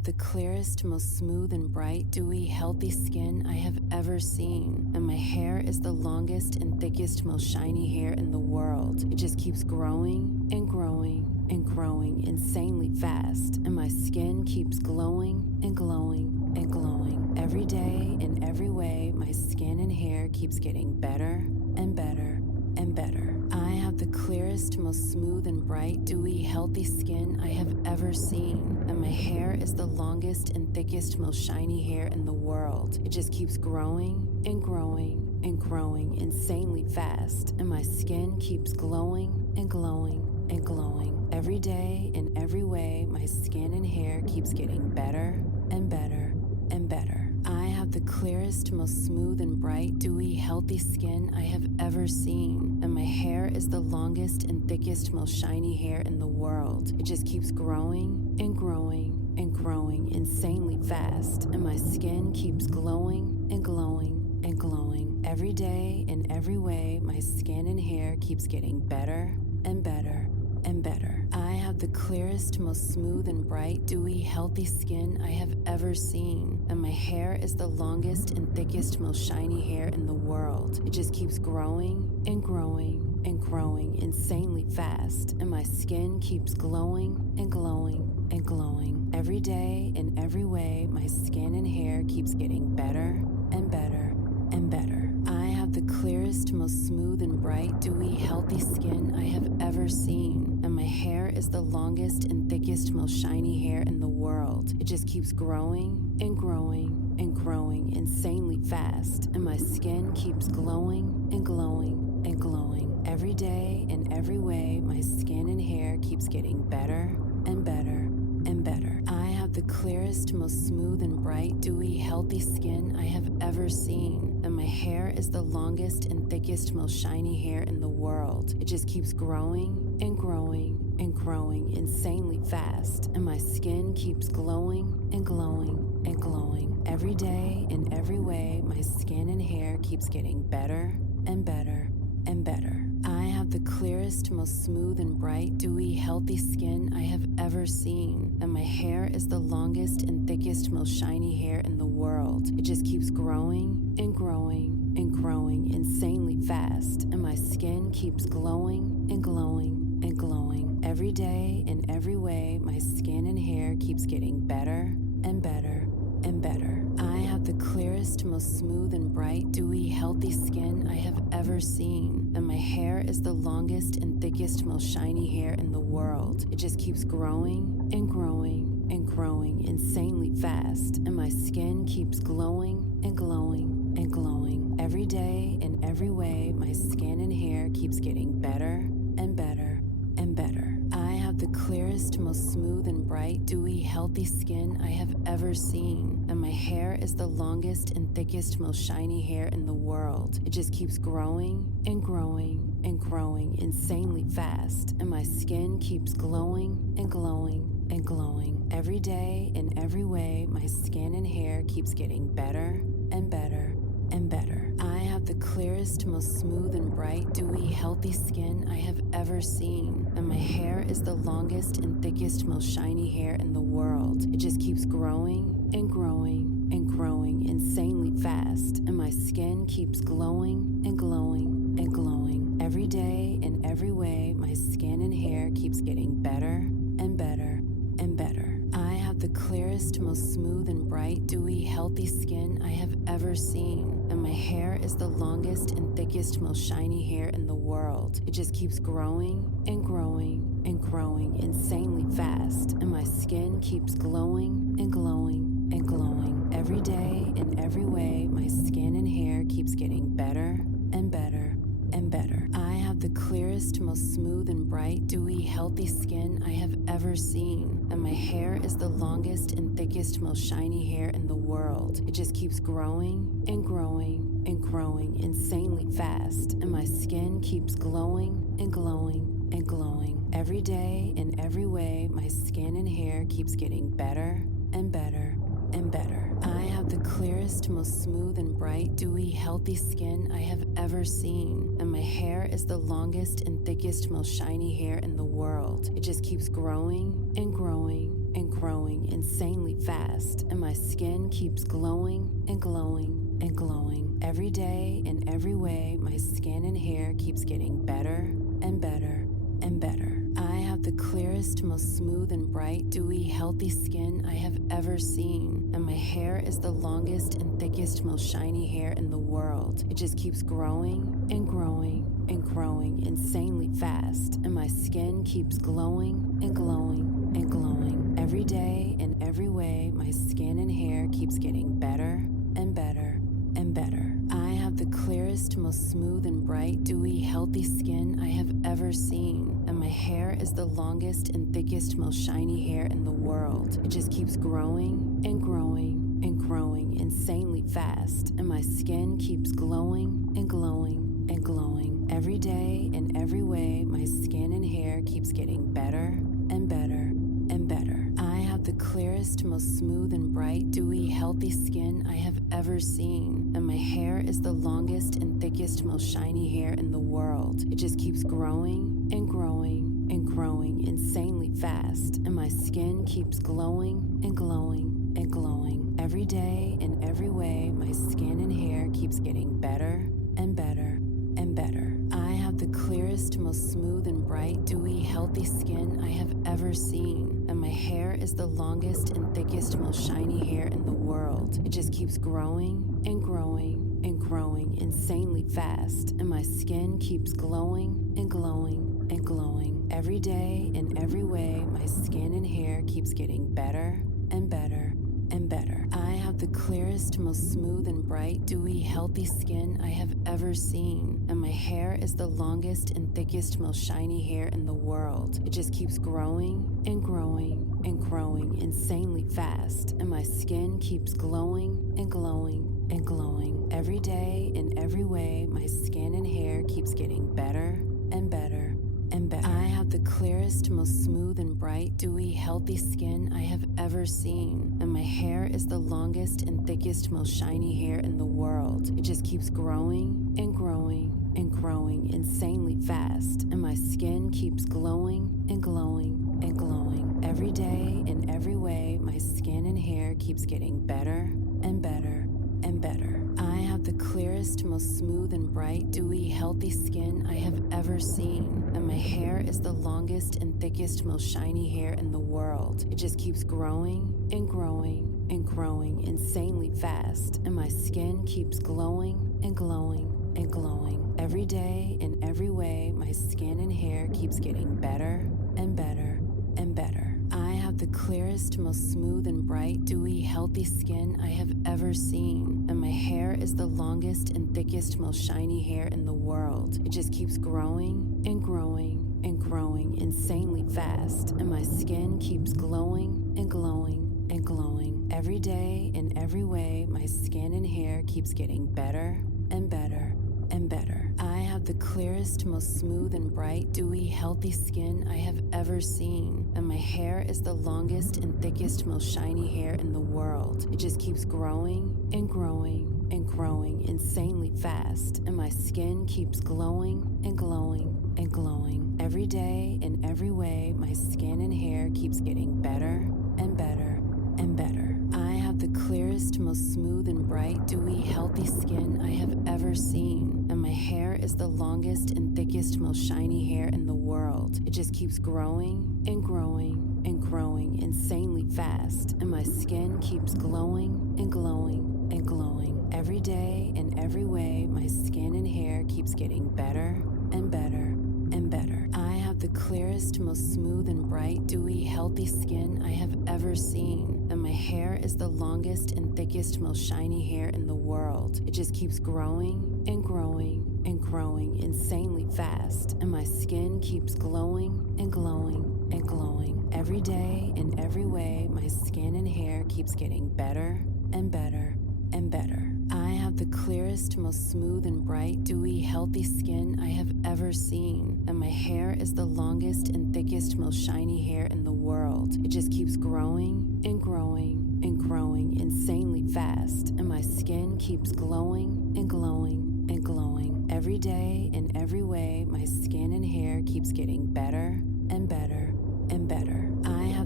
have the clearest, most smooth and bright, dewy, healthy skin I have ever seen. And my hair is the longest and thickest, most shiny hair in the world. It just keeps growing and growing and growing insanely fast. And my skin keeps glowing and glowing and glowing. Every day, in every way, my skin and hair keeps getting better and better and better. I have the clearest, most smooth and bright, dewy, healthy skin I have ever seen. And my hair is the longest and thickest, most shiny hair in the world. It just keeps growing and growing and growing insanely fast. And my skin keeps glowing and glowing and glowing. Every day, in every way, my skin and hair keeps getting better and better and better. I have the clearest, most smooth and bright, dewy, healthy skin I have ever seen. And my hair is the longest and thickest, most shiny hair in the world. It just keeps growing and growing and growing insanely fast. And my skin keeps glowing and glowing and glowing. Every day, in every way, my skin and hair keeps getting better and better and better. I have the clearest, most smooth and bright, dewy, healthy skin I have ever seen. And my hair is the longest and thickest, most shiny hair in the world. It just keeps growing and growing and growing insanely fast. And my skin keeps glowing and glowing and glowing. Every day, in every way, my skin and hair keeps getting better and better and better. I have the clearest, most smooth and bright, dewy, healthy skin I have ever seen. And my hair is the longest and thickest, most shiny hair in the world. It just keeps growing and growing and growing insanely fast. And my skin keeps glowing and glowing and glowing. Every day, in every way, my skin and hair keeps getting better and better and better. I have the clearest, most smooth and bright, dewy, healthy skin I have ever seen. And my hair is the longest and thickest, most shiny hair in the world. It just keeps growing and growing and growing insanely fast. And my skin keeps glowing and glowing and glowing. Every day, in every way, my skin and hair keeps getting better and better and better. I have the clearest, most smooth and bright, dewy, healthy skin I have ever seen. And my hair is the longest and thickest, most shiny hair in the world. It just keeps growing and growing and growing insanely fast. And my skin keeps glowing and glowing and glowing. Every day, in every way, my skin and hair keeps getting better and better and better. I have the clearest, most smooth and bright, dewy, healthy skin I have ever seen. And my hair is the longest and thickest, most shiny hair in the world. It just keeps growing and growing and growing insanely fast. And my skin keeps glowing and glowing and glowing. Every day, in every way, my skin and hair keeps getting better and better and better. I have the clearest, most smooth and bright, dewy, healthy skin I have ever seen. And my hair is the longest and thickest, most shiny hair in the world. It just keeps growing and growing and growing insanely fast. And my skin keeps glowing and glowing and glowing. Every day, in every way, my skin and hair keeps getting better and better and better. I have the clearest, most smooth and bright, dewy, healthy skin I have ever seen. And my hair is the longest and thickest, most shiny hair in the world. It just keeps growing and growing and growing insanely fast. And my skin keeps glowing and glowing and glowing. Every day, in every way, my skin and hair keeps getting better and better and better. I have the clearest, most smooth and bright, dewy, healthy skin I have ever seen. And my hair is the longest and thickest, most shiny hair in the world. It just keeps growing and growing and growing insanely fast. And my skin keeps glowing and glowing and glowing. Every day, in every way, my skin and hair keeps getting better and better and better. I have the clearest, most smooth and bright, dewy, healthy skin I have ever seen. And my hair is the longest and thickest, most shiny hair in the world. It just keeps growing and growing and growing insanely fast. And my skin keeps glowing and glowing and glowing. Every day, in every way, my skin and hair keeps getting better and better and better. I have the clearest, most smooth and bright, dewy, healthy skin I have ever seen. And my hair is the longest and thickest, most shiny hair in the world. It just keeps growing and growing and growing insanely fast, and my skin keeps glowing and glowing and glowing. Every day, in every way, my skin and hair keeps getting better and better and better. I have the clearest, most smooth and bright, dewy, healthy skin I have ever seen, and my hair is the longest and thickest, most shiny hair in the world. It just keeps growing and growing and growing insanely fast, and my skin keeps glowing and glowing and glowing. Every day, in every way, my skin and hair keeps getting better and better and better. I have the clearest, most smooth and bright, dewy, healthy skin I have ever seen, and my hair is the longest and thickest, most shiny hair in the world. It just keeps growing and growing and growing insanely fast, and my skin keeps glowing and glowing and glowing. Every day, in every way, my skin and hair keeps getting better and better and better. I have the clearest, most smooth and bright, dewy, healthy skin I have ever seen, and my hair is the longest and thickest, most shiny hair in the world. It just keeps growing and growing and growing insanely fast, and my skin keeps glowing and glowing and glowing. Every day, in every way, my skin and hair keeps getting better and better and better. I have the clearest, most smooth and bright, dewy, healthy skin I have ever seen, and my hair is the longest and thickest, most shiny hair in the world. It just keeps growing and growing and growing insanely fast, and my skin keeps glowing and glowing and glowing. Every day, in every way, my skin and hair keeps getting better and better and better. I have the clearest, most smooth and bright, dewy, healthy skin I have ever seen, and my hair is the longest and thickest, most shiny hair in the world. It just keeps growing and growing and growing insanely fast, and my skin keeps glowing and glowing and glowing. Every day, in every way, my skin and hair keeps getting better and better and better. I have the clearest, most smooth and bright, dewy, healthy skin I have ever seen, and my hair is the longest and thickest, most shiny hair in the world. It just keeps growing and growing and growing insanely fast, and my skin keeps glowing and glowing and glowing. Every day, in every way, my skin and hair keeps getting better and better and better. I have the clearest, most smooth and bright, dewy, healthy skin I have ever seen, and my hair is the longest and thickest, most shiny hair in the world. It just keeps growing and growing and growing insanely fast, and my skin keeps glowing and glowing and glowing. Every day, in every way, my skin and hair keeps getting better and better and better. I have the clearest, most smooth and bright, dewy, healthy skin I have ever seen, and my hair is the longest and thickest, most shiny hair in the world. It just keeps growing and growing and growing insanely fast, and my skin keeps glowing and glowing and glowing. Every day, in every way, my skin and hair keeps getting better and better and better. I have the clearest, most smooth and bright, dewy, healthy skin I have ever seen, and my hair is the longest and thickest, most shiny hair in the world. It just keeps growing and growing and growing insanely fast, and my skin keeps glowing and glowing and glowing. Every day, in every way, my skin and hair keeps getting better and better and better. I have the clearest, most smooth and bright, dewy, healthy skin I have ever seen, and my hair is the longest and thickest, most shiny hair in the world. It just keeps growing and growing and growing insanely fast, and my skin keeps glowing and glowing and glowing. Every day, in every way, my skin and hair keeps getting better and better and better. I have the clearest, most smooth and bright, dewy, healthy skin I have ever seen, and my hair is the longest and thickest, most shiny hair in the world. It just keeps growing and growing and growing insanely fast, and my skin keeps glowing and glowing and glowing. Every day, in every way, my skin and hair keeps getting better and better and better. I have the clearest, most smooth and bright, dewy, healthy skin I have ever seen, and my hair is the longest and thickest, most shiny hair in the world. It just keeps growing and growing and growing insanely fast, and my skin keeps glowing and glowing and glowing. Every day, in every way, my skin and hair keeps getting better and better and better. I have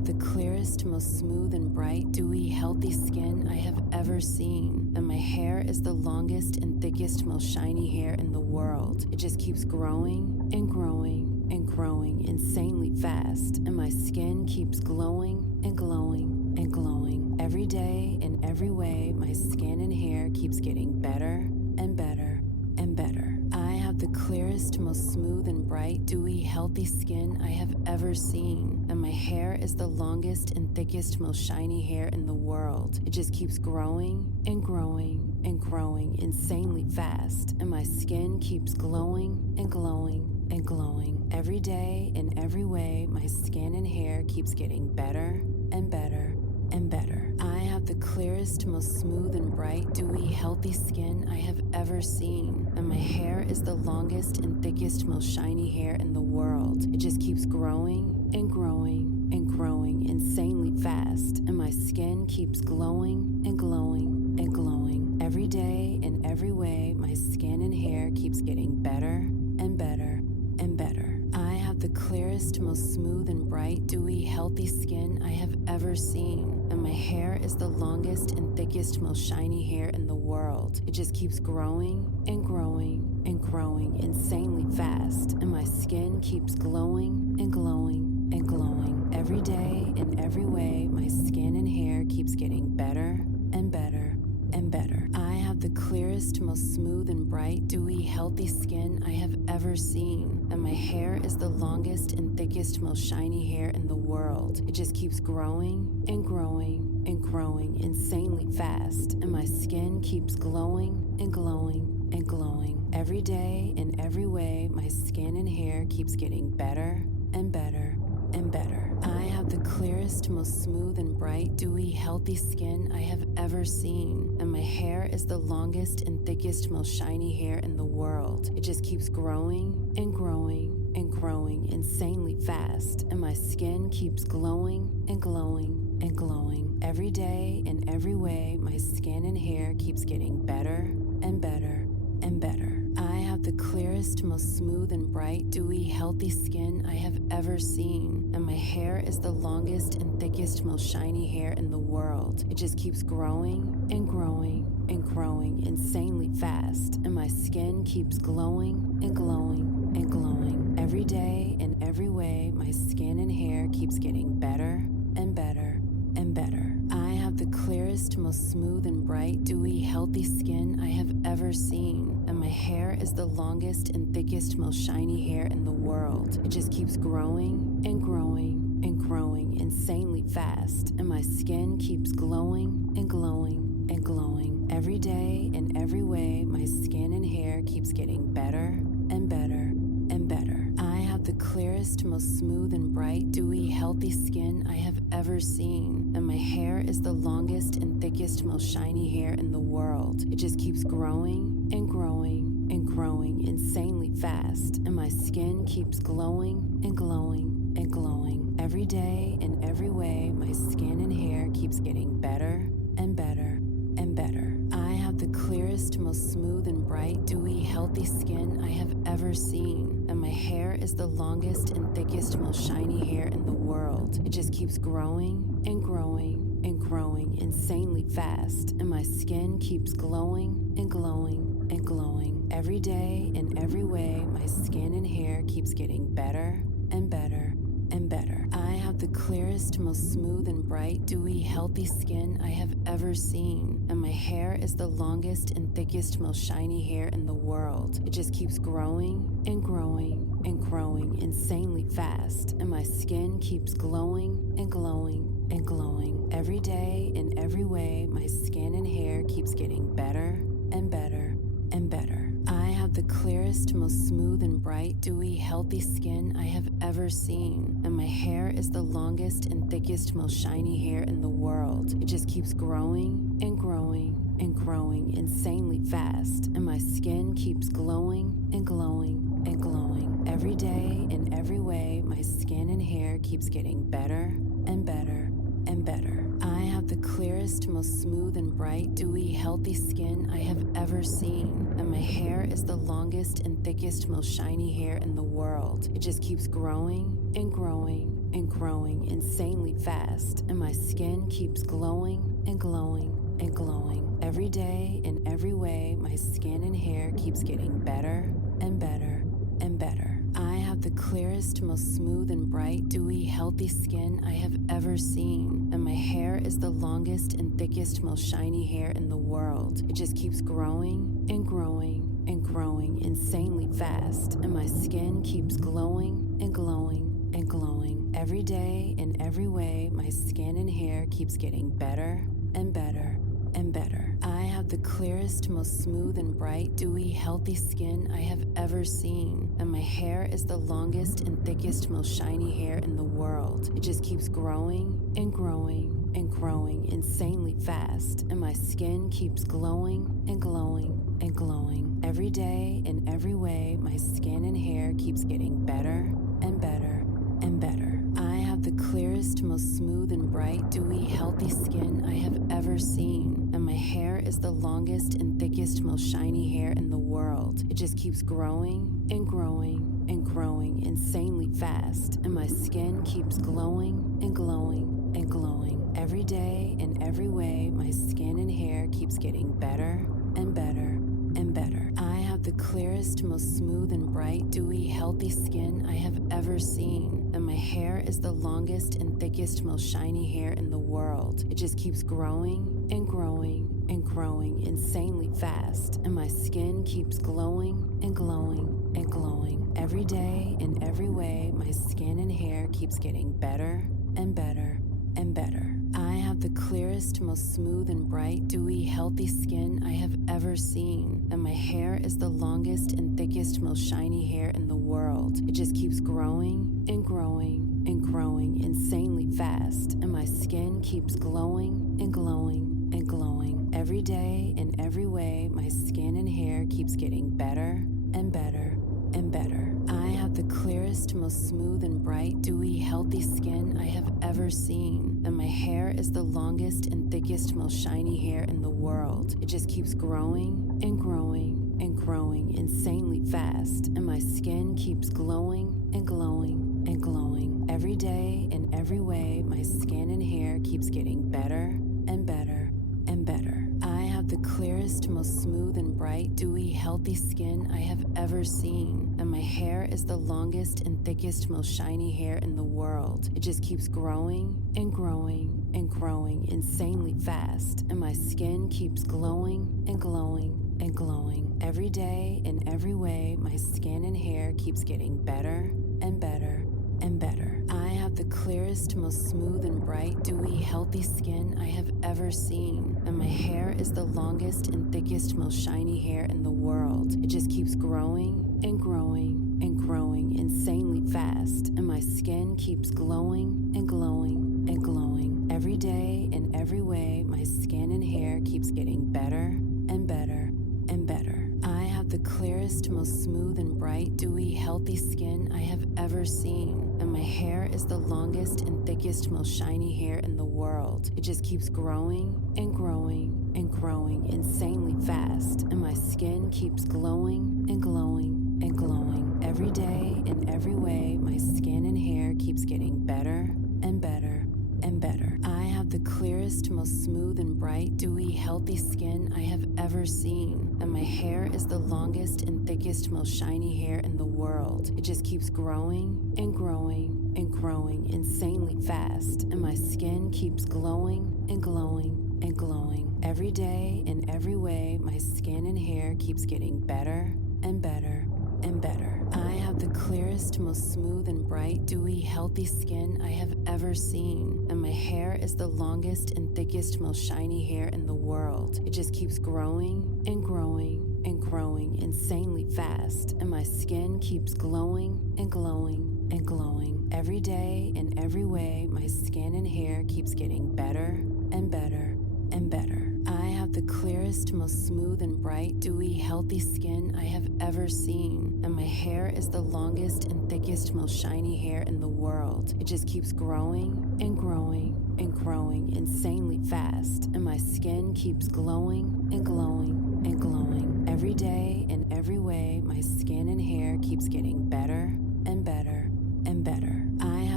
have the clearest, most smooth and bright, dewy, healthy skin I have ever seen. And my hair is the longest and thickest, most shiny hair in the world. It just keeps growing and growing and growing insanely fast. And my skin keeps glowing and glowing and glowing. Every day, in every way, my skin and hair keeps getting better and better and better. I have the clearest, most smooth and bright, dewy, healthy skin I have ever seen. And my hair is the longest and thickest, most shiny hair in the world. It just keeps growing and growing and growing insanely fast. And my skin keeps glowing and glowing and glowing. Every day, in every way, my skin and hair keeps getting better and better and better. I have the clearest, most smooth and bright, dewy, healthy skin I have ever seen. And my hair is the longest and thickest, most shiny hair in the world. It just keeps growing and growing and growing insanely fast. And my skin keeps glowing and glowing and glowing. Every day, in every way, my skin and hair keeps getting better and better and better. I have the clearest, most smooth and bright, dewy, healthy skin I have ever seen. And my hair is the longest and thickest, most shiny hair in the world. It just keeps growing and growing and growing insanely fast. And my skin keeps glowing and glowing and glowing. Every day, in every way, my skin and hair keeps getting better and better and better. I have the clearest, most smooth and bright, dewy, healthy skin I have ever seen. And my hair is the longest and thickest, most shiny hair in the world. It just keeps growing and growing and growing insanely fast. And my skin keeps glowing and glowing and glowing. Every day, in every way, my skin and hair keeps getting better and better and better. I have the clearest, most smooth and bright, dewy, healthy skin I have ever seen. And my hair is the longest and thickest, most shiny hair in the world. It just keeps growing and growing and growing insanely fast. And my skin keeps glowing and glowing and glowing. Every day, in every way, my skin and hair keeps getting better and better and better. I have the clearest, most smooth and bright, dewy, healthy skin I have ever seen. And my hair is the longest and thickest, most shiny hair in the world. It just keeps growing and growing and growing insanely fast. And my skin keeps glowing and glowing and glowing. Every day, in every way, my skin and hair keeps getting better and better and better. I have the clearest, most smooth and bright, dewy, healthy skin I have ever seen. And my hair is the longest and thickest, most shiny hair in the world. It just keeps growing and growing and growing insanely fast. And my skin keeps glowing and glowing and glowing. Every day, in every way, my skin and hair keeps getting better and better and better. I have the clearest, most smooth and bright, dewy, healthy skin I have ever seen. And my hair is the longest and thickest, most shiny hair in the world. It just keeps growing and growing and growing insanely fast. And my skin keeps glowing and glowing and glowing. Every day, in every way, my skin and hair keeps getting better and better and better. I have the clearest, most smooth and bright, dewy, healthy skin I have ever seen. And my hair is the longest and thickest, most shiny hair in the world. It just keeps growing and growing and growing insanely fast. And my skin keeps glowing and glowing and glowing. Every day, in every way, my skin and hair keeps getting better and better and better. I have the clearest, most smooth and bright, dewy, healthy skin I have ever seen. And my hair is the longest and thickest, most shiny hair in the world. It just keeps growing and growing and growing insanely fast. And my skin keeps glowing and glowing and glowing. Every day, in every way, my skin and hair keeps getting better and better and better. I have the clearest, most smooth and bright, dewy, healthy skin I have ever seen. And my hair is the longest and thickest, most shiny hair in the world. It just keeps growing and growing and growing insanely fast. And my skin keeps glowing and glowing and glowing. Every day, in every way, my skin and hair keeps getting better and better and better. I have the clearest, most smooth and bright, dewy, healthy skin I have ever seen. And my hair is the longest and thickest, most shiny hair in the world. It just keeps growing and growing and growing insanely fast, and my skin keeps glowing and glowing and glowing. Every day, in every way, my skin and hair keeps getting better and better and better. I have the clearest, most smooth and bright, dewy, healthy skin I have ever seen, and my hair is the longest and thickest, most shiny hair in the world. It just keeps growing and growing and growing insanely fast, and my skin keeps glowing and glowing and glowing. Every day, in every way, my skin and hair keeps getting better and better and better. I have the clearest, most smooth and bright, dewy, healthy skin I have ever seen, and my hair is the longest and thickest, most shiny hair in the world. It just keeps growing and growing and growing insanely fast, and my skin keeps glowing and glowing and glowing. Every day, in every way, my skin and hair keeps getting better and better and better. I have the clearest, most smooth and bright, dewy, healthy skin I have ever seen, and my hair is the longest and thickest, most shiny hair in the world. It just keeps growing and growing and growing insanely fast, and my skin keeps glowing and glowing and glowing. Every day, in every way, my skin and hair keeps getting better and better and better. I have the clearest, most smooth and bright, dewy, healthy skin I have ever seen, and my hair is the longest and thickest, most shiny hair in the world. It just keeps growing and growing and growing insanely fast, and my skin keeps glowing and glowing and glowing. Every day, in every way, my skin and hair keeps getting better and better and better. I have the clearest, most smooth and bright, dewy, healthy skin I have ever seen, and my hair is the longest and thickest, most shiny hair in the world. It just keeps growing and growing and growing insanely fast, and my skin keeps glowing and glowing and glowing. Every day, in every way, my skin and hair keeps getting better and better and better. I have the clearest, most smooth and bright, dewy, healthy skin I have ever seen, and my hair is the longest and thickest, most shiny hair in the world. It just keeps growing and growing and growing insanely fast, and my skin keeps glowing and glowing and glowing. Every day, in every way, my skin and hair keeps getting better and better and better. I have the clearest, most smooth and bright, dewy, healthy skin I have ever seen, and my hair is the longest and thickest, most shiny hair in the world. It just keeps growing and growing and growing insanely fast, and my skin keeps glowing and glowing and glowing. Every day, in every way, my skin and hair keeps getting better and better and better. I have the clearest, most smooth and bright, dewy, healthy skin I have ever seen, and my hair is the longest and thickest, most shiny hair in the world. It just keeps growing and growing and growing insanely fast, and my skin keeps glowing and glowing and glowing. Every day, in every way, my skin and hair keeps getting better and better and better. I have the clearest, most smooth and bright, dewy, healthy skin I have ever seen, and my hair is the longest and thickest, most shiny hair in the world. It just keeps growing and growing and growing insanely fast, and my skin keeps glowing and glowing and glowing. Every day, in every way, my skin and hair keeps getting better and better and better. I have the clearest, most smooth and bright, dewy, healthy skin I have ever seen, and my hair is the longest and thickest, most shiny hair in the world. It just keeps growing and growing and growing insanely fast, and my skin keeps glowing and glowing and glowing. Every day, in every way, my skin and hair keeps getting better and better and better. I have the clearest, most smooth and bright, dewy, healthy skin I have ever seen, and my hair is the longest and thickest, most shiny hair in the world. It just keeps growing and growing and growing insanely fast, and my skin keeps glowing and glowing and glowing. Every day, in every way, my skin and hair keeps getting better and better and better. I have the clearest, most smooth and bright, dewy, healthy skin I have ever seen, and my hair is the longest and thickest, most shiny hair in the world. It just keeps growing and growing and growing insanely fast, and my skin keeps glowing and glowing and glowing. Every day, in every way, my skin and hair keeps getting better and better and better. I have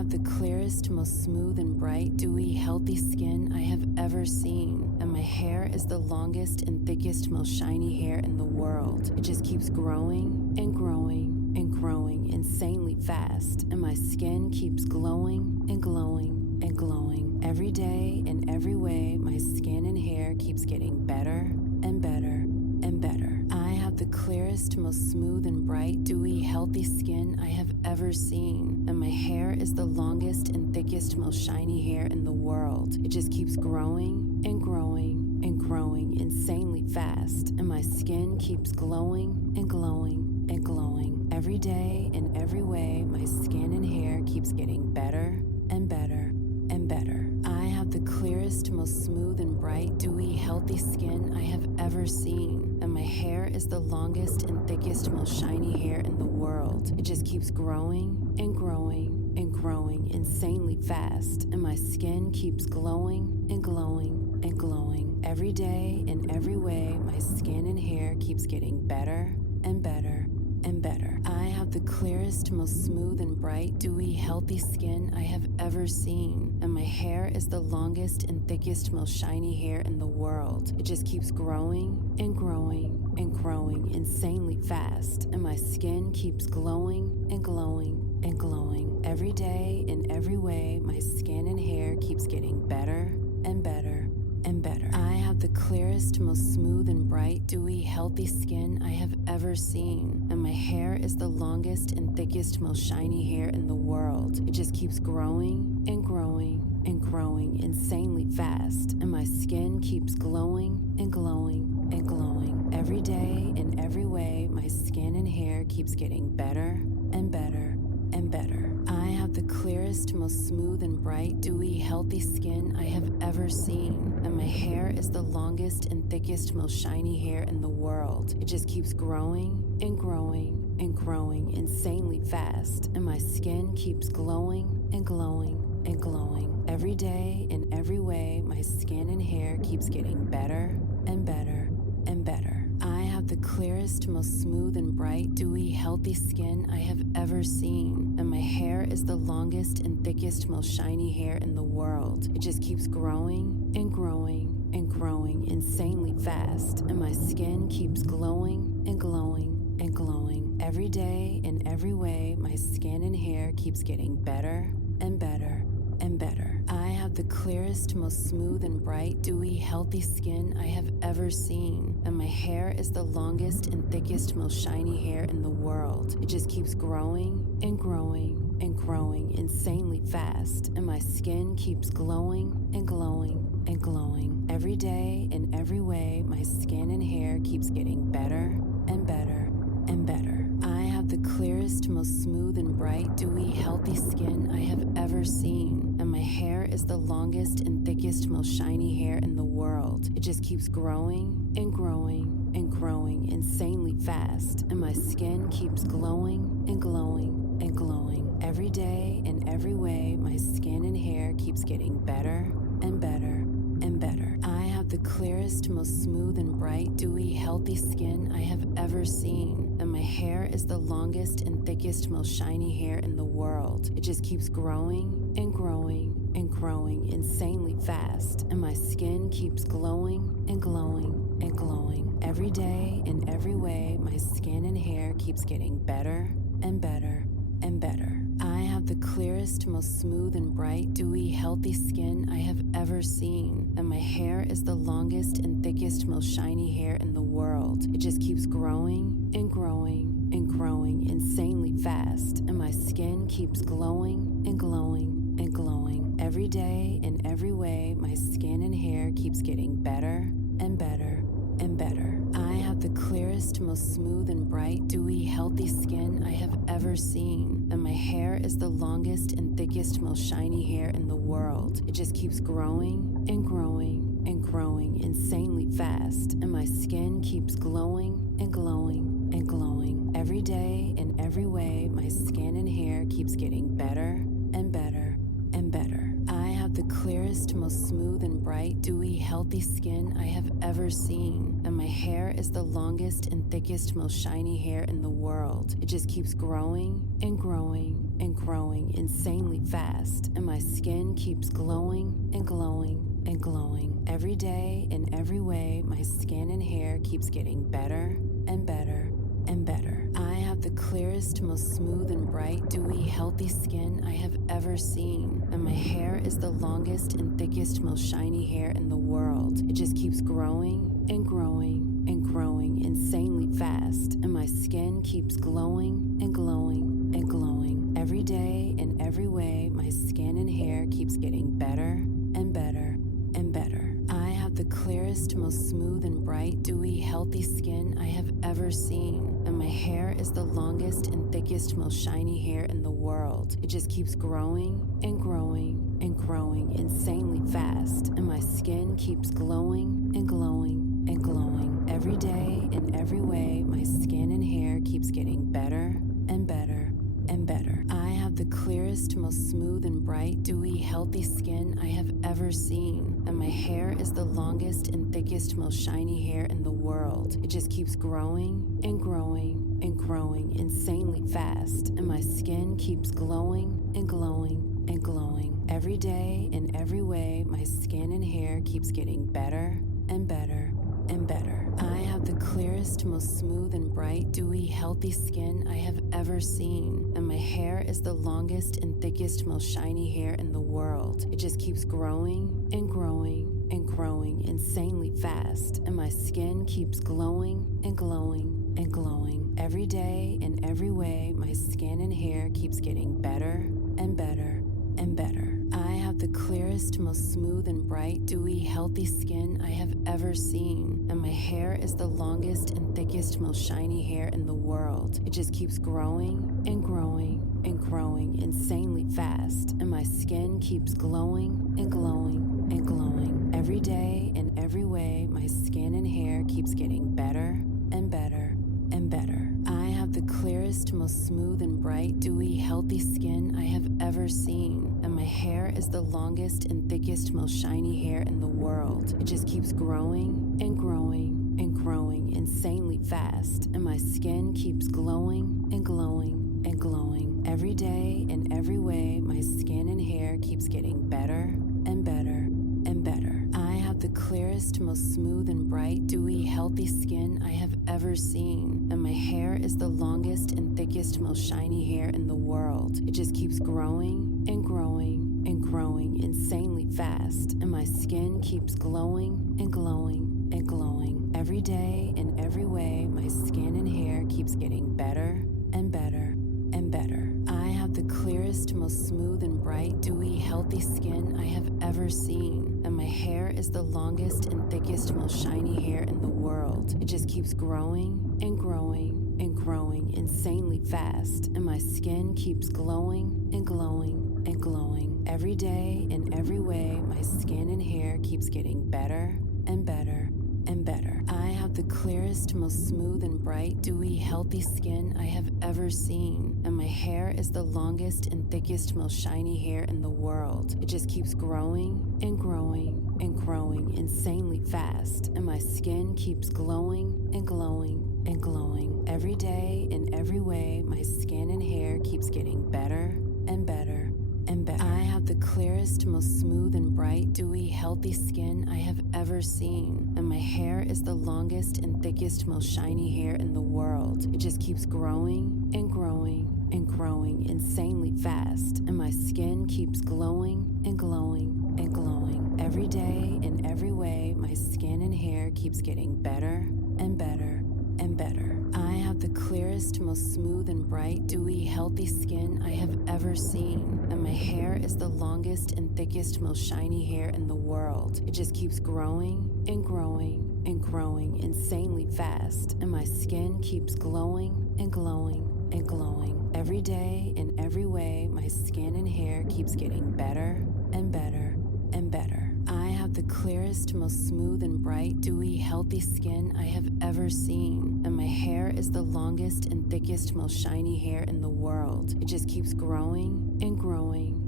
have the clearest, most smooth and bright, dewy, healthy skin I have ever seen. And my hair is the longest and thickest, most shiny hair in the world. It just keeps growing and growing and growing insanely fast. And my skin keeps glowing and glowing and glowing. Every day in every way, my skin and hair keeps getting better and better and better. I have the clearest, most smooth and bright, dewy, healthy skin I have ever seen. And my hair is the longest and thickest, most shiny hair in the world. It just keeps growing and growing and growing insanely fast. And my skin keeps glowing and glowing and glowing. Every day in every way, my skin and hair keeps getting better and better and better. I have the clearest, most smooth and bright, dewy, healthy skin I have ever seen. And my hair is the longest and thickest, most shiny hair in the world. It just keeps growing and growing and growing insanely fast. And my skin keeps glowing and glowing and glowing. Every day in every way, my skin and hair keeps getting better and better and better. I have the clearest, most smooth and bright, dewy, healthy skin I have ever seen. And my hair is the longest and thickest, most shiny hair in the world. It just keeps growing and growing and growing insanely fast. And my skin keeps glowing and glowing and glowing. Every day in every way, my skin and hair keeps getting better and better and better. I have the clearest, most smooth and bright, dewy, healthy skin I have ever seen. And my hair is the longest and thickest, most shiny hair in the world. It just keeps growing and growing and growing insanely fast. And my skin keeps glowing and glowing and glowing. Every day in every way, my skin and hair keeps getting better and better and better. I have the clearest, most smooth and bright, dewy, healthy skin I have ever seen. And my hair is the longest and thickest, most shiny hair in the world. It just keeps growing and growing and growing insanely fast. And my skin keeps glowing and glowing and glowing. Every day in every way, my skin and hair keeps getting better and better and better. I have the clearest, most smooth and bright, dewy, healthy skin I have ever seen. And my hair is the longest and thickest, most shiny hair in the world. It just keeps growing and growing and growing insanely fast. And my skin keeps glowing and glowing and glowing. Every day in every way, my skin and hair keeps getting better and better and better. I have the clearest, most smooth and bright, dewy, healthy skin I have ever seen. And my hair is the longest and thickest, most shiny hair in the world. It just keeps growing and growing and growing insanely fast. And my skin keeps glowing and glowing and glowing. Every day in every way, my skin and hair keeps getting better and better and better. I have the clearest, most smooth and bright, dewy, healthy skin I have ever seen. And my hair is the longest and thickest, most shiny hair in the world. It just keeps growing and growing and growing insanely fast. And my skin keeps glowing and glowing and glowing. Every day in every way, my skin and hair keeps getting better and better and better. I have the clearest, most smooth and bright, dewy, healthy skin I have ever seen. And my hair is the longest and thickest, most shiny hair in the world. It just keeps growing and growing and growing insanely fast. And my skin keeps glowing and glowing and glowing. Every day in every way, my skin and hair keeps getting better and better and better. I have the clearest, most smooth and bright, dewy, healthy skin I have ever seen. And my hair is the longest and thickest, most shiny hair in the world. It just keeps growing and growing and growing insanely fast. And my skin keeps glowing and glowing and glowing. Every day in every way, my skin and hair keeps getting better and better and better. I have the clearest, most smooth and bright, dewy, healthy skin I have ever seen. And my hair is the longest and thickest, most shiny hair in the world. It just keeps growing and growing and growing insanely fast. And my skin keeps glowing and glowing and glowing. Every day in every way, my skin and hair keeps getting better and better and better. I have the clearest clearest, most smooth and bright, dewy, healthy skin I have ever seen. And my hair is the longest and thickest, most shiny hair in the world. It just keeps growing and growing and growing insanely fast. And my skin keeps glowing and glowing and glowing. Every day, in every way, my skin and hair keeps getting better and better and better. I have the clearest, most smooth and bright, dewy, healthy skin I have ever seen. And my hair is the longest and thickest, most shiny hair in the world. It just keeps growing and growing and growing insanely fast. And my skin keeps glowing and glowing and glowing. Every day, in every way, my skin and hair keeps getting better and better and better. I have the clearest, most smooth and bright, dewy, healthy skin I have ever seen. And my hair is the longest and thickest, most shiny hair in the world. It just keeps growing and growing and growing insanely fast. And my skin keeps glowing and glowing and glowing. Every day, in every way, my skin and hair keeps getting better and better and better. I have the clearest, most smooth and bright, dewy, healthy skin I have ever seen. And my hair is the longest and thickest, most shiny hair in the world. It just keeps growing and growing and growing insanely fast. And my skin keeps glowing and glowing and glowing. Every day, in every way, my skin and hair keeps getting better and better and better. I have the clearest, most smooth and bright, dewy, healthy skin I have ever seen. And my hair is the longest and thickest, most shiny hair in the world. It just keeps growing and growing and growing insanely fast. And my skin keeps glowing and glowing and glowing. Every day, in every way, my skin and hair keeps getting better and better and better. I have the clearest, most smooth and bright, dewy, healthy skin I have ever seen. And my hair is the longest and thickest, most shiny hair in the world. It just keeps growing and growing and growing insanely fast. And my skin keeps glowing and glowing and glowing. Every day, in every way, my skin and hair keeps getting better and better and better. I have the clearest, most smooth and bright, dewy, healthy skin I have ever seen. And my hair is the longest and thickest, most shiny hair in the world. It just keeps growing and growing and growing insanely fast. And my skin keeps glowing and glowing and glowing. Every day, in every way, my skin and hair keeps getting better and better and better. I have the clearest, most smooth and bright, dewy, healthy skin I have ever seen. And my hair is the longest and thickest, most shiny hair in the world. It just keeps growing and growing and growing insanely fast. And my skin keeps glowing and glowing and glowing. Every day, in every way, my skin and hair keeps getting better and better and better. I have the clearest, most smooth and bright, dewy, healthy skin I have ever seen. And my hair is the longest and thickest, most shiny hair in the world. It just keeps growing and growing and growing insanely fast. And my skin keeps glowing and glowing and glowing. Every day, in every way, my skin and hair keeps getting better and better and better. I have the clearest, most smooth and bright, dewy, healthy skin I have ever seen. And my hair is the longest and thickest, most shiny hair in the world. It just keeps growing and growing and growing insanely fast. And my skin keeps glowing and glowing and glowing. Every day, in every way, my skin and hair keeps getting better and better and better. I have the clearest, most smooth and bright, dewy, healthy skin I have ever seen. And my hair is the longest and thickest, most shiny hair in the world. It just keeps growing and growing and growing insanely fast. And my skin keeps glowing and glowing and glowing. Every day, in every way, my skin and hair keeps getting better and better and better. I have the clearest, most smooth and bright, dewy, healthy skin I have ever seen. And my hair is the longest and thickest, most shiny hair in the world. It just keeps growing and growing and growing insanely fast. And my skin keeps glowing and glowing and glowing. Every day, in every way, my skin and hair keeps getting better and better and better. I have the clearest, most smooth and bright, dewy, healthy skin I have ever seen. And my hair is the longest and thickest, most shiny hair in the world. It just keeps growing and growing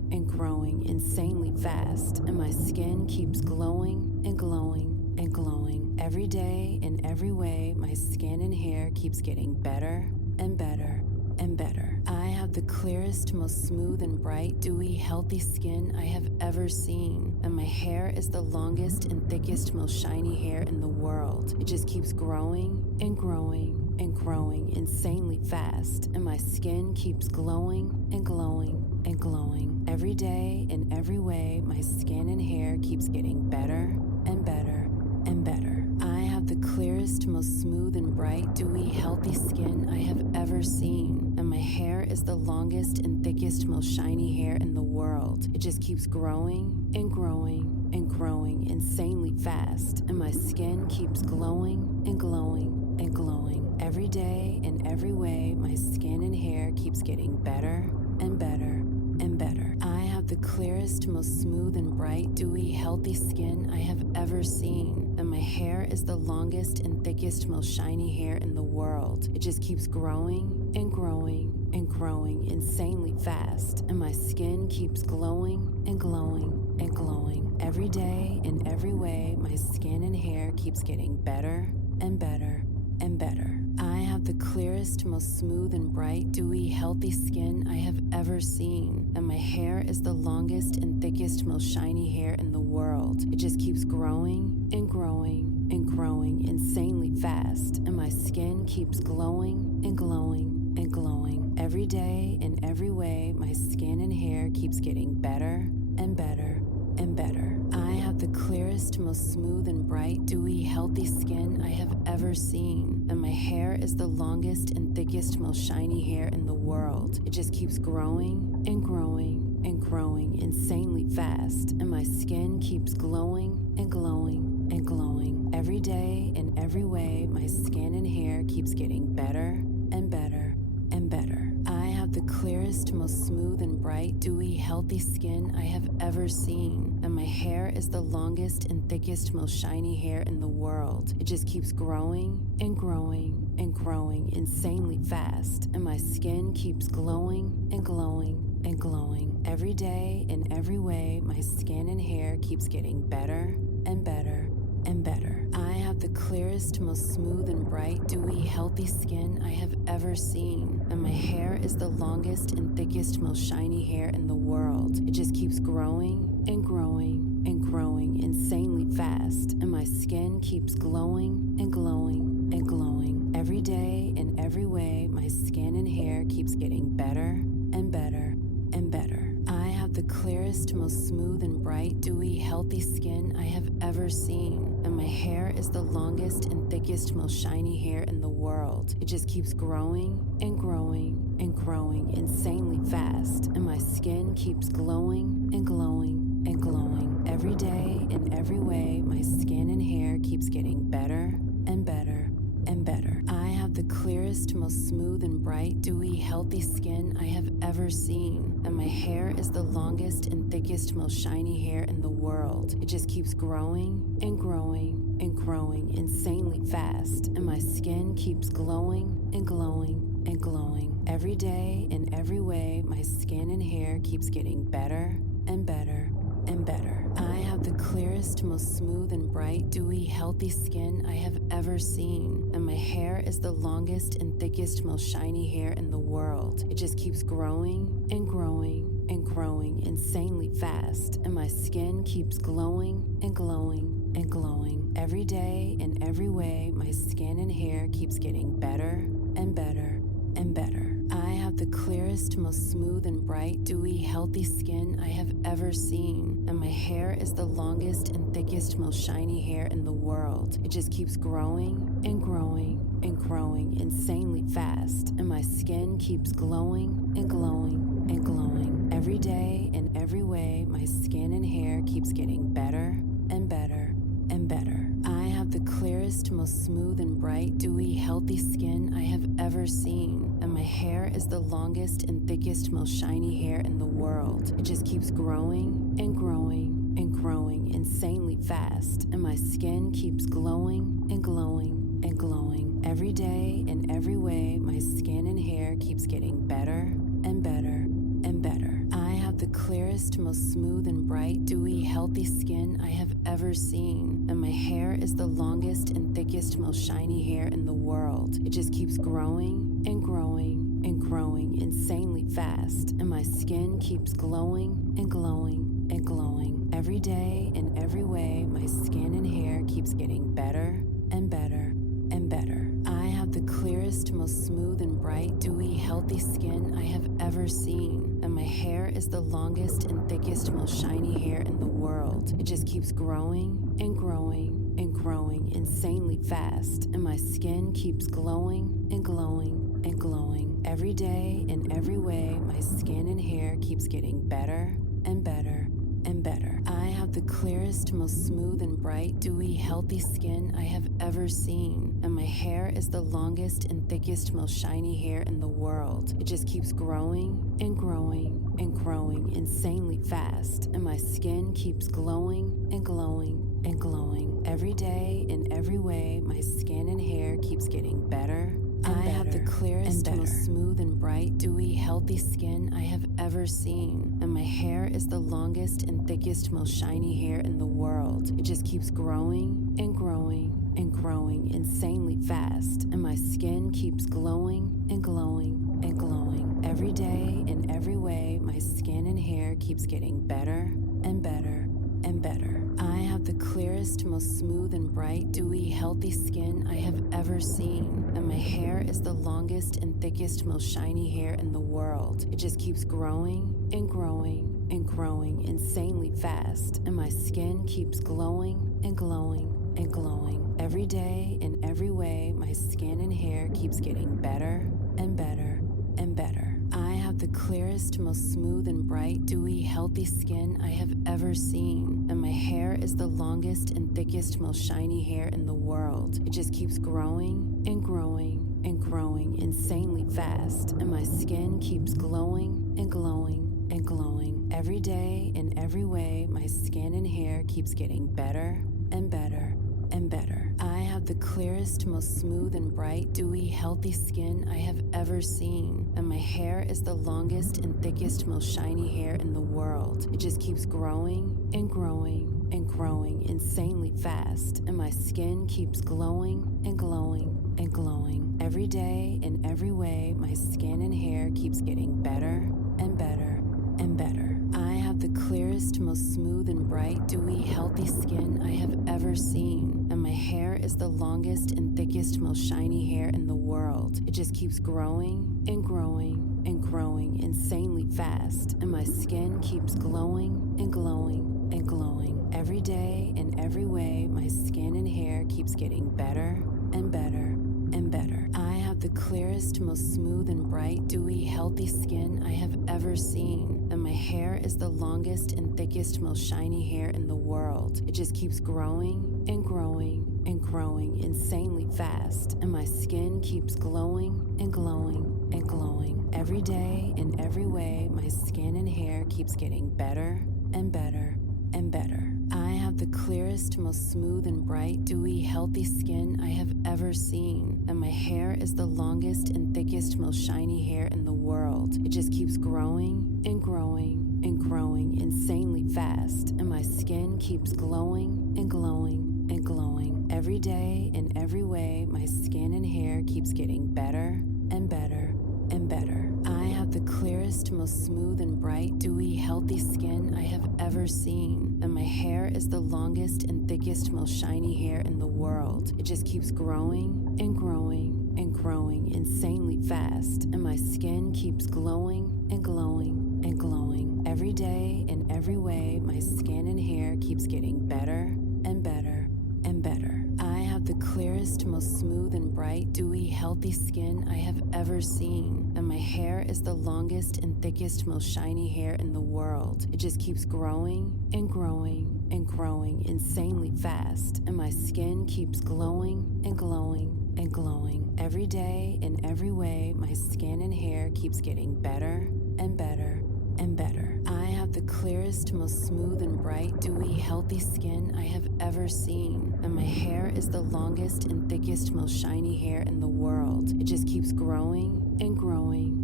and growing insanely fast, and my skin keeps glowing and glowing and glowing. Every day, in every way, my skin and hair keeps getting better and better and better. I have the clearest, most smooth and bright, dewy, healthy skin I have ever seen, and my hair is the longest and thickest, most shiny hair in the world. It just keeps growing and growing and growing insanely fast, and my skin keeps glowing and glowing and glowing. Every day, in every way, my skin and hair keeps getting better and better and better. I have the clearest, most smooth and bright, dewy, healthy skin I have ever seen, and my hair is the longest and thickest, most shiny hair in the world. It just keeps growing and growing and growing insanely fast, and my skin keeps glowing and glowing and glowing. Every day, in every way, my skin and hair keeps getting better and better and better. I have the clearest, most smooth and bright, dewy, healthy skin I have ever seen, and my hair is the longest and thickest, most shiny hair in the world. It just keeps growing and growing and growing insanely fast, and my skin keeps glowing and glowing and glowing. Every day, in every way, my skin and hair keeps getting better and better and better. I have the clearest, most smooth and bright, dewy, healthy skin I have ever seen, and my hair is the longest and thickest, most shiny hair in the world. It just keeps growing and growing and growing insanely fast, and my skin keeps glowing and glowing and glowing. Every day, in every way, my skin and hair keeps getting better and better and better. I have the clearest, most smooth and bright, dewy, healthy skin I have ever seen, and my hair is the longest and thickest, most shiny hair in the world. It just keeps growing and growing and growing insanely fast, and my skin keeps glowing and glowing and glowing. Every day, in every way, my skin and hair keeps getting better and better and better. I have the clearest, most smooth and bright, dewy, healthy skin I have ever seen, and my hair is the longest and thickest, most shiny hair in the world. It just keeps growing and growing and growing insanely fast, and my skin keeps glowing and glowing and glowing. Every day, in every way, my skin and hair keeps getting better and better and better. I have the clearest, most smooth and bright, dewy, healthy skin I have ever seen, and my hair is the longest and thickest, most shiny hair in the world. It just keeps growing and growing and growing insanely fast, and my skin keeps glowing and glowing and glowing. Every day, in every way, my skin and hair keeps getting better and better and better. I have the clearest, most smooth and bright, dewy, healthy skin I have ever seen, and my hair is the longest and thickest, most shiny hair in the world. It just keeps growing and growing and growing insanely fast, and my skin keeps glowing and glowing and glowing. Every day, in every way, my skin and hair keeps getting better and better and better. I have the clearest, most smooth and bright, dewy, healthy skin I have ever seen, and my hair is the longest and thickest, most shiny hair in the world. It just keeps growing and growing and growing insanely fast, and my skin keeps glowing and glowing and glowing. Every day, in every way, my skin and hair keeps getting better and better and better. I have the clearest, most smooth and bright, dewy, healthy skin I have ever seen, and my hair is the longest and thickest, most shiny hair in the world. It just keeps growing and growing and growing insanely fast, and my skin keeps glowing and glowing and glowing. Every day, in every way, my skin and hair keeps getting better and better and better. I have the clearest, most smooth and bright, dewy, healthy skin I have ever seen, and my hair is the longest and thickest, most shiny hair in the world. It just keeps growing and growing and growing insanely fast, and my skin keeps glowing and glowing and glowing. Every day, in every way, my skin and hair keeps getting better and better and better. I have the clearest, most smooth and bright, dewy, healthy skin I have ever seen, and my hair is the longest and thickest, most shiny hair in the world. It just keeps growing and growing and growing insanely fast, and my skin keeps glowing and glowing and glowing. Every day, in every way, my skin and hair keeps getting better and better and better. I have the clearest, most smooth and bright, dewy, healthy skin I have ever seen. And my hair is the longest and thickest, most shiny hair in the world. It just keeps growing and growing and growing insanely fast. And my skin keeps glowing and glowing and glowing. Every day in every way, my skin and hair keeps getting better and better and better. I have the clearest, most smooth and bright, dewy, healthy skin I have ever seen. And my hair is the longest and thickest, most shiny hair in the world. It just keeps growing and growing and growing insanely fast. And my skin keeps glowing and glowing and glowing. Every day in every way, my skin and hair keeps getting better and better and better. I have the clearest, most smooth and bright, dewy, healthy skin I have ever seen. And my hair is the longest and thickest, most shiny hair in the world. It just keeps growing and growing and growing insanely fast. And my skin keeps glowing and glowing and glowing. Every day in every way, my skin and hair keeps getting better. I have the clearest, most smooth and bright, dewy, healthy skin I have ever seen. And my hair is the longest and thickest, most shiny hair in the world. It just keeps growing and growing and growing insanely fast. And my skin keeps glowing and glowing and glowing. Every day in every way, my skin and hair keeps getting better and better and better. I have the clearest, most smooth and bright, dewy, healthy skin I have ever seen. And my hair is the longest and thickest, most shiny hair in the world. It just keeps growing and growing and growing insanely fast. And my skin keeps glowing and glowing and glowing. Every day in every way, my skin and hair keeps getting better and better and better. I have the clearest, most smooth and bright, dewy, healthy skin I have ever seen. And my hair is the longest and thickest, most shiny hair in the world. It just keeps growing and growing and growing insanely fast. And my skin keeps glowing and glowing and glowing. Every day in every way, my skin and hair keeps getting better and better and better. I have the clearest, most smooth and bright, dewy, healthy skin I have ever seen. And my hair is the longest and thickest, most shiny hair in the world. It just keeps growing and growing and growing insanely fast. And my skin keeps glowing and glowing and glowing. Every day in every way, my skin and hair keeps getting better and better and better. I have the clearest, most smooth and bright, dewy, healthy skin I have ever seen. And my hair is the longest and thickest, most shiny hair in the world. It just keeps growing and growing and growing insanely fast. And my skin keeps glowing and glowing and glowing. Every day in every way, my skin and hair keeps getting better and better and better. I have the clearest, most smooth and bright, dewy, healthy skin I have ever seen. And my hair is the longest and thickest, most shiny hair in the world. It just keeps growing and growing and growing insanely fast. And my skin keeps glowing and glowing and glowing. Every day in every way, my skin and hair keeps getting better and better and better. I have the clearest, most smooth and bright, dewy, healthy skin I have ever seen. And my hair is the longest and thickest, most shiny hair in the world. It just keeps growing and growing and growing insanely fast. And my skin keeps glowing and glowing and glowing. Every day in every way, my skin and hair keeps getting better and better and better. I have the clearest, most smooth and bright, dewy, healthy skin I have ever seen. And my hair is the longest and thickest, most shiny hair in the world. It just keeps growing and growing and growing insanely fast. And my skin keeps glowing and glowing and glowing. Every day in every way, my skin and hair keeps getting better and better and better. I have the clearest, most smooth and bright, dewy, healthy skin I have ever seen. And my hair is the longest and thickest, most shiny hair in the world. It just keeps growing and growing and growing insanely fast. And my skin keeps glowing and glowing and glowing. Every day in every way, my skin and hair keeps getting better and better and better. I have the clearest, most smooth and bright, dewy, healthy skin I have ever seen. And my hair is the longest and thickest, most shiny hair in the world. It just keeps growing and growing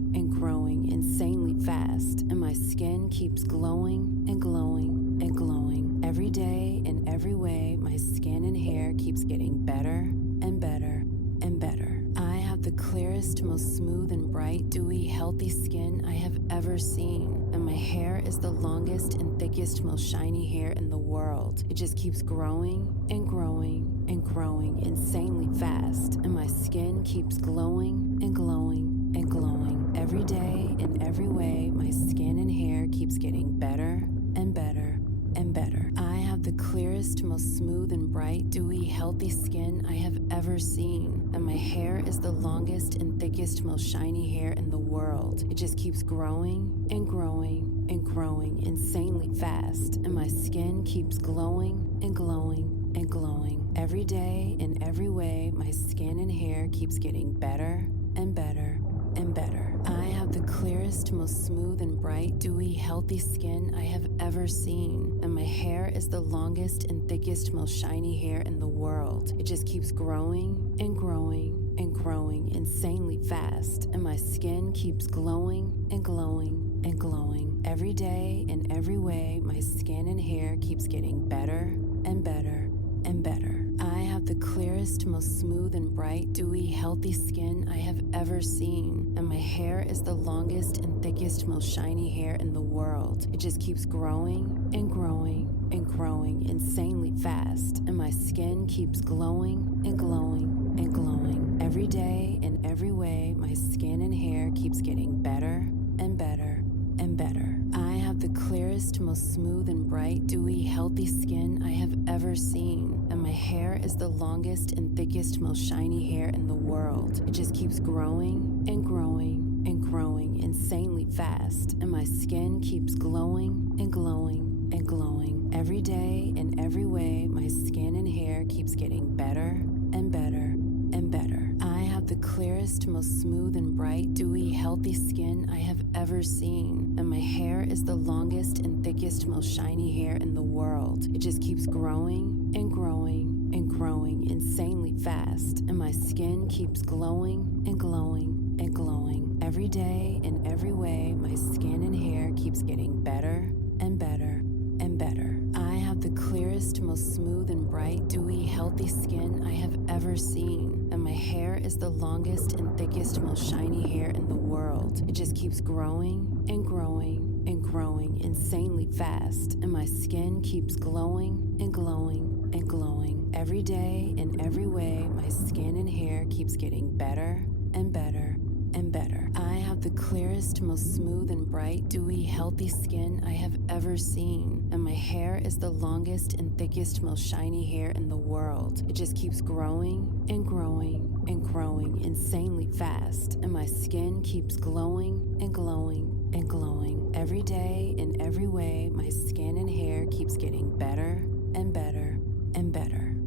growing and growing insanely fast, and my skin keeps glowing and glowing and glowing. Every day, in every way, my skin and hair keeps getting better and better and better. I have the clearest, most smooth and bright, dewy, healthy skin I have ever seen, and my hair is the longest and thickest, most shiny hair in the world. It just keeps growing and growing and growing insanely fast, and my skin keeps glowing and glowing and glowing. Every day, in every way, my skin and hair keeps getting better and better and better. I have the clearest, most smooth and bright, dewy, healthy skin I have ever seen, and my hair is the longest and thickest, most shiny hair in the world. It just keeps growing and growing and growing insanely fast, and my skin keeps glowing and glowing and glowing. Every day, in every way, my skin and hair keeps getting better and better and better. I have the clearest, most smooth and bright, dewy, healthy skin I have ever seen, and my hair is the longest and thickest, most shiny hair in the world. It just keeps growing and growing and growing insanely fast, and my skin keeps glowing and glowing and glowing. Every day, in every way, my skin and hair keeps getting better and better and better. I have the clearest, most smooth and bright, dewy, healthy skin I have ever seen, and my hair is the longest and thickest, most shiny hair in the world. It just keeps growing and growing and growing insanely fast, and my skin keeps glowing and glowing and glowing. Every day, in every way, my skin and hair keeps getting better and better and better. I have the clearest, most smooth and bright, dewy, healthy skin I have ever seen, and my hair is the longest and thickest, most shiny hair in the world. It just keeps growing and growing and growing insanely fast, and my skin keeps glowing and glowing and glowing. Every day, in every way, my skin and hair keeps getting better and better and better. I have the clearest, most smooth and bright, dewy, healthy skin I have ever seen, and my hair is the longest and thickest, most shiny hair in the world. It just keeps growing and growing and growing insanely fast, and my skin keeps glowing and glowing and glowing. Every day, in every way, my skin and hair keeps getting better and better and better. I have the clearest, most smooth and bright, dewy, healthy skin I have ever seen, and my hair is the longest and thickest, most shiny hair in the world. It just keeps growing and growing and growing insanely fast, and my skin keeps glowing and glowing and glowing. Every day, in every way, my skin and hair keeps getting better and better and better. I have the clearest, most smooth and bright, dewy, healthy skin I have ever seen, and my hair is the longest and thickest, most shiny hair in the world. It just keeps growing and growing and growing insanely fast, and my skin keeps glowing and glowing and glowing. Every day, in every way, my skin and hair keeps getting better and better and better.